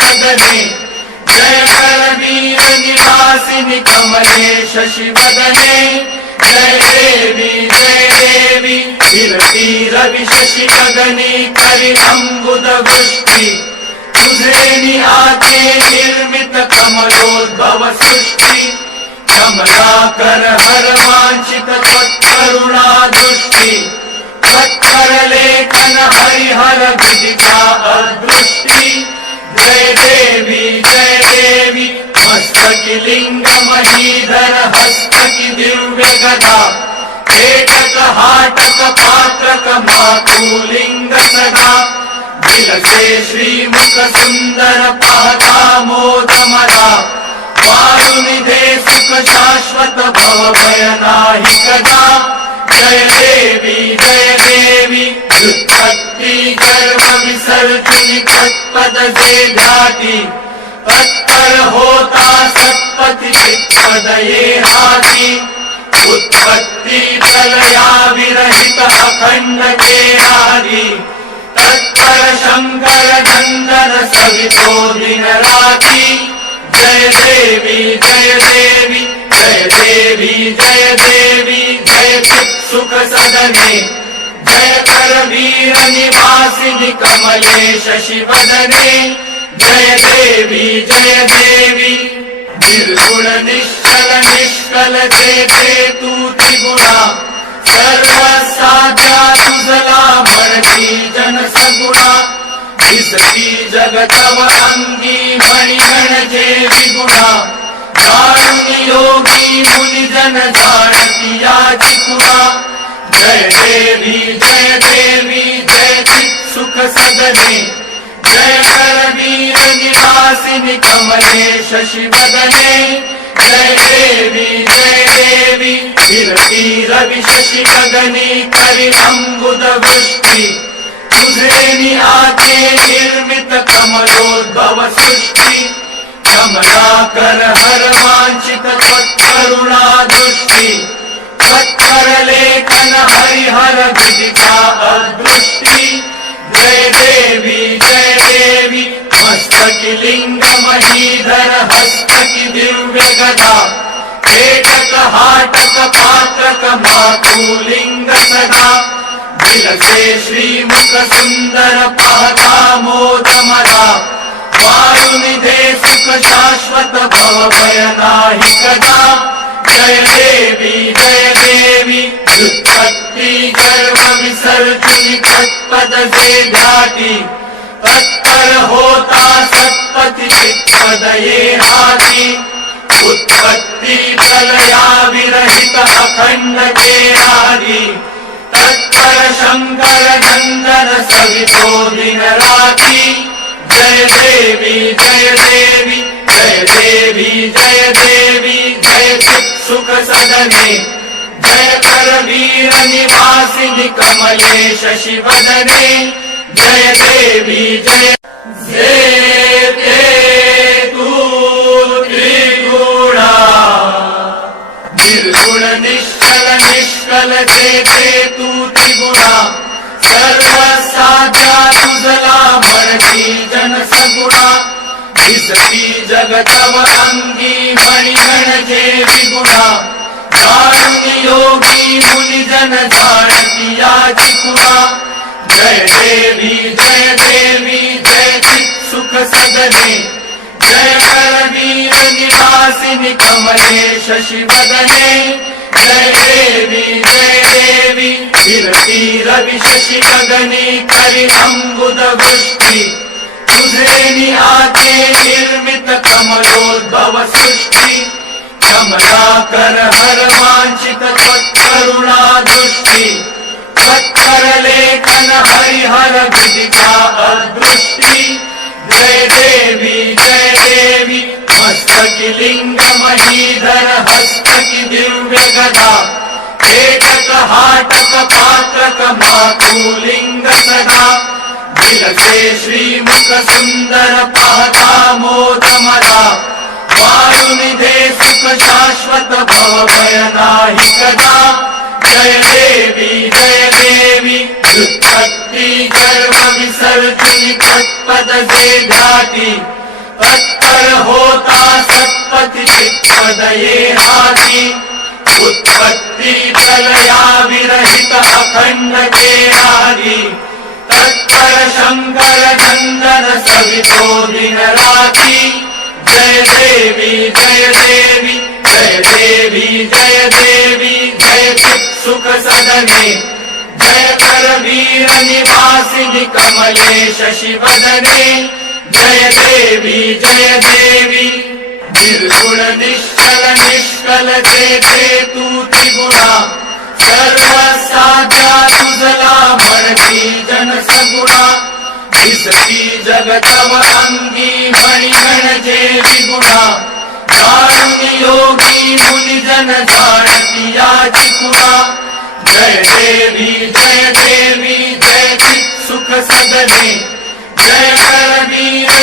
सदने जय करवीर निवासिनी कमले शशिवदने जय देवी जय देवी फिरती रवि शशि गगनी करि अम्बुद वृष्टि तुझे आके निर्मित कमलोद्भव सृष्टि कमलाकर हर वाञ्छित त्वत्करुणा दृष्टि त्वत्कर लेखन हरिहर विदिता अदृष्टि जय देवी जय देवी लिङ्ग महीधर हस्तकि हाटक पात्रक मातुलिङ्ग सदा विलसे श्रीमुख सुन्दर पादा मोदमदा वारुनिधे सुख शाश्वत भव भय नाही कदा जय देवी जय देवी ये हाती उत्पत्ति प्रलया विरहित अखण्ड के आदि तत्पर शङ्कर नन्दन सवितो दिन राति जय देवी जय देवी शशिवदने जय देवी जय देवी। निर्गुण निश्चल निष्कल जेते तू त्रिगुणा। सर्व साध्या तुझला म्हणती जन सगुणा। दिसती जगतव अंगी मणिगण जे विगुणा। योगी मुनिजन जाणती याची खुणा जय सुख सदने जय करवीर निवासिनि कमले शशिवदने जय देवी जय देवी फिरती रवि शशि गगनी करि अम्बुद वृष्टि तुझे आके निर्मित कमलोद्भव सृष्टि कमलाकर हर वाञ्छित त्वत्करुणा दृष्टि त्वत्कर लेखन हरिहर पात्रक मातुलिङ्ग सदा विलसे श्रीमुख सुन्दर पादा मोदमदा वारुनिधे सुख शाश्वत नाही कदा जय देवी जय देवी व्युत्पत्ति गर्भ विसर्जनी तत्पद जे ध्याती। तत्पर होता सत्पति चित्पद ये हाती उत्पत्ति अखण्ड के तत्पर शङ्कर नन्दन सवितो दिन राति जय देवी जय देवी जय देवी जय देवी जय सुख सदने जय कर वीर निवासिनि कमले शशिवदने जय देवी जय निष्कल तू त्रिगुणा. सर्व साध्या तुझला म्हणती जन सगुणा दिसती जगतव अंगी मणिगण जे विगुणा. जाणून योगी मुनिजन जाणती याची चिकुणा. जय देवी जय देवी जय सुख सदने जय करवीर निवासिनी कमले शशिवदने जय देवी जय देवी फिरती रवि शशि गगनी करि अम्बुद वृष्टि तुझे आके निर्मित कमलोद्भव सृष्टि। कमलाकर हर वाञ्छित त्वत्करुणा दृष्टि त्वत्कर लेखन हरिहर जय देवी जय देवी मस्तकि लिङ्ग महीधर हस्तकि दिव्य गदा एकक हाट मातुलिङ्ग सदा विलसे श्रीमुख सुन्दर पाहता मोदमदा। वायुनिधे सुख शाश्वत नाही कदा जय देवी जय देवी। व्युत्पत्ति गर्भ विसर्जनी तत्पद जे घाटी। तत्पर होता सत्पति चित्पद ये हाती उत्पत्ति प्रलया विरहित अखण्ड तत्पर शङ्कर नन्दन सवितो दिन राति जय देवी जय देवी जय देवी जय देवी जय चित् सुख सदने जय कर वीर निवासिनि कमले शशिवदने जय देवी जय देवी निर्गुण निष्कल निष्कल जेते तू त्रिगुणा सर्व साध्या तुझला म्हणती जन सगुणा। दिसती जगतव अंगी मणिगण जे म्हणजे विगुणा। जाणून योगी मुनिजन जाणती याची कुणा जय देवी जय देवी जय सुख सदने।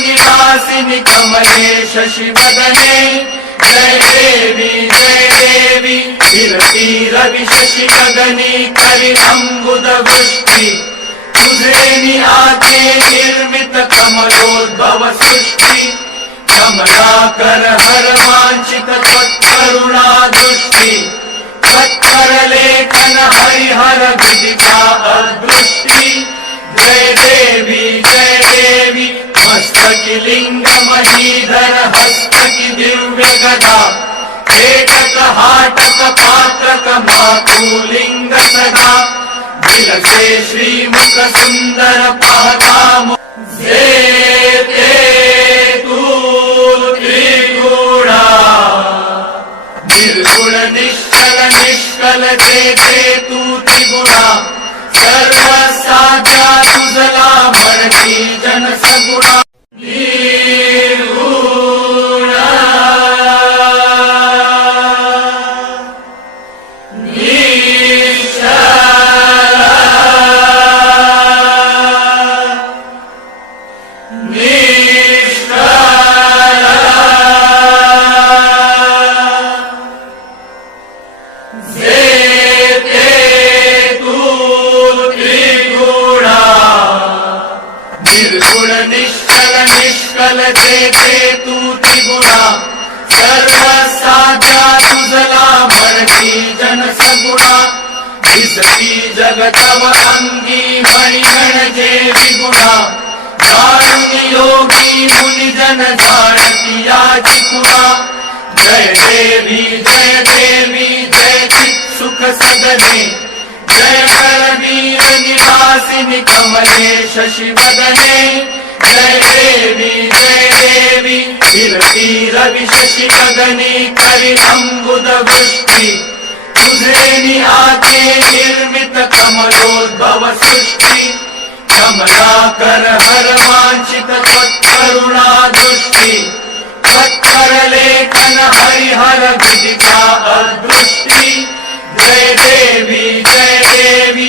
निवासिनि कमले शशिवदने जय देवी जय देवी विरती रवि शशि गगनी करि अम्बुद वृष्टि तुझे आते निर्मित कमलोद्भव सृष्टि। कमलाकर हर वाञ्छित त्वत्करुणा दृष्टि तत्पर लेखन हरिहर विदिता अदृष्टि मस्तकि लिङ्ग महीधर हस्तकि दिव्य गदा एकक हाटक पात्रक मातुलिङ्ग सदा विलसे श्रीमुख सुन्दर पादा जेते तू त्रिगुणा। निर्गुण निश्चल निष्कल जेते तू त्रिगुणा निष्कल जेते तू त्रिगुणा. सर्व साध्या तुझला म्हणती जन सगुणा. दिसती जगतव अंगी मणिगण जे विगुणा. जाणून योगी मुनिजन जाणती याची कुणा जय देवी जय देवी जय सुख सदने. जय करवीर निवासिनी कमले शशिवदने जय देवी जय देवी विरती रवि शशि गगनी करि अम्बुद वृष्टि तुझे आते निर्मित कमलोद्भव सृष्टि कमलाकर हर वाञ्छित त्वत्करुणा दृष्टि त्वत्कर लेखन हरिहर विदिता अदृष्टि जय देवी जय देवी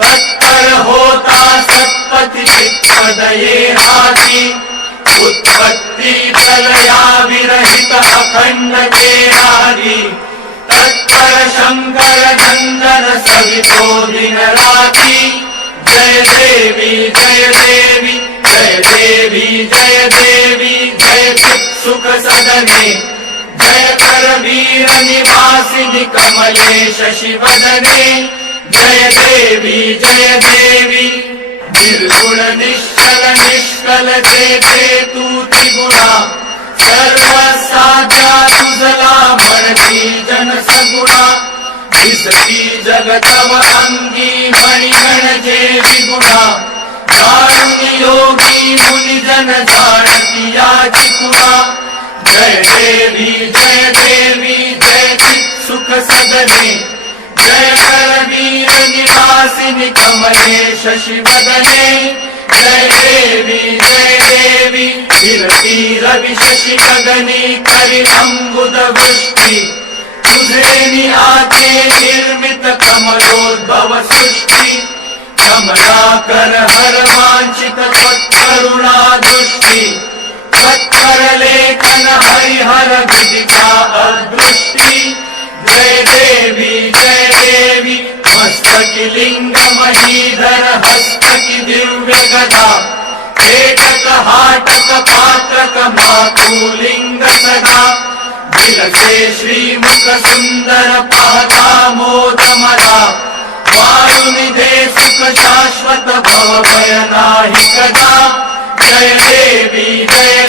तत्पर होता सत्पति चित्पद ये हाती उत्पत्ति प्रलया विरहित अखण्ड के आदि तत्पर शङ्कर नन्दन सवितो दिन राति जय देवी जय देवी जय देवी जय देवी जय सुख सदने। जय कर वीर निवासिनि कमले शशिवदने जय देवी जय देवी निर्गुण निश्चल निष्कल जेते तू त्रिगुणा। सर्व साध्या तुझला म्हणती जन सगुणा। दिसती जगतव अंगी मणिगण जे विगुणा। मुनी मुनिजन जाणती याची तुला जय देवी जय देवी जय सुख सदने जय करवीर निवासिनि कमले शशिवदने। जय देवी जय देवी विरति रवि शशि गगने करि अम्बुद वृष्टि तुझे आते निर्मित कमलोद्भव सृष्टि। कमलाकर हर वाञ्छित त्वत्करुणा दृष्टि त्वत्कर लेखन हरिहर अदृष्टि जय देवी जय देवी मस्तकि लिङ्ग महीधर हस्तकि पात्रक मातुलिङ्ग सदा विलसे श्रीमुख सुन्दर पाता मोदमदा वायुनिधे सुख शाश्वत नाही कदा जय देवी। जय